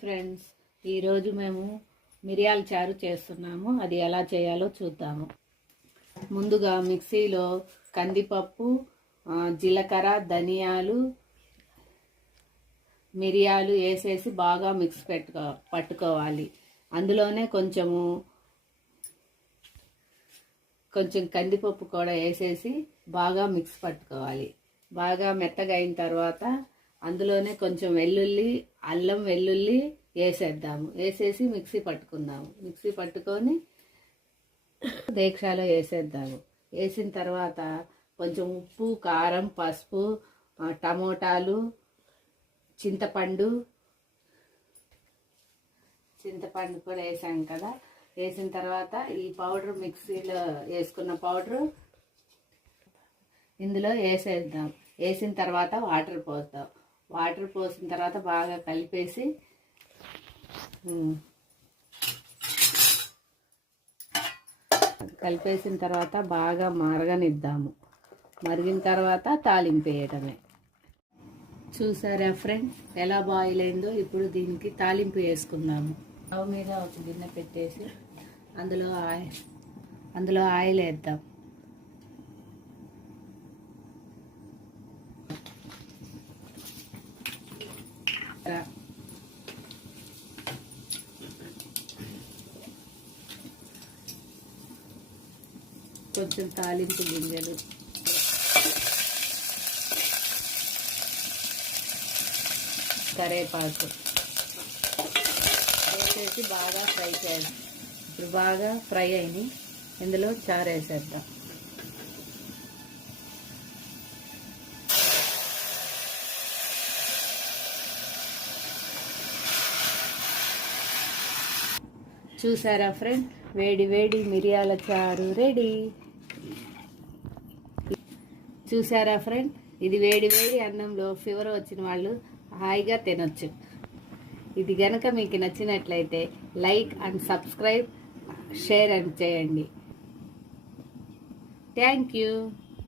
Friends, ఈరోజు మేము మిరియాల చారు చేస్తున్నాము. అది ఎలా చేయాలో చూద్దాము. ముందుగా మిక్సీలో కందిపప్పు, జీలకర్ర, ధనియాలు, మిరియాలు వేసేసి బాగా మిక్స్ పట్టుకోవాలి. అందులోనే కొంచెం కందిపప్పు కూడా వేసేసి బాగా మిక్స్ పట్టుకోవాలి. బాగా మెత్తగా అయిన తర్వాత అందులోనే కొంచెం అల్లం వెల్లుల్లి వేసేద్దాము. వేసేసి మిక్సీ పట్టుకుందాము. మిక్సీ పట్టుకొని దేక్షాలో వేసేద్దాము. వేసిన తర్వాత కొంచెం ఉప్పు, కారం, పసుపు, టమోటాలు, చింతపండు కూడా వేసాం కదా. వేసిన తర్వాత ఈ పౌడర్, మిక్సీలో వేసుకున్న పౌడరు ఇందులో వేసేద్దాం. వేసిన తర్వాత వాటర్ పోద్దాం. వాటర్ పోసిన తర్వాత బాగా కలిపేసి బాగా మరగనిద్దాము. మరిగిన తర్వాత తాలింపు వేయడమే. చూసారా ఫ్రెండ్స్, ఎలా బాయిల్ అయిందో. ఇప్పుడు దీనికి తాలింపు వేసుకుందాము. స్టవ్ మీద ఒక గిన్నె పెట్టేసి అందులో ఆయిల్ వేద్దాం. కొంచెం తాలింపు గింజలు, కరివేపాకు వేసేసి బాగా ఫ్రై చేయాలి. ఇప్పుడు బాగా ఫ్రై అయినాయి. ఇందులో చారు వేసేద్దాం. చూసారా ఫ్రెండ్, వేడి వేడి మిరియాల చారు రెడీ. చూసారా ఫ్రెండ్, ఇది వేడి వేడి అన్నంలో ఫీవర్ వచ్చిన వాళ్ళు హాయిగా తినొచ్చు. ఇది గనక మీకు నచ్చినట్లయితే like and subscribe, share and చేయండి. Thank you.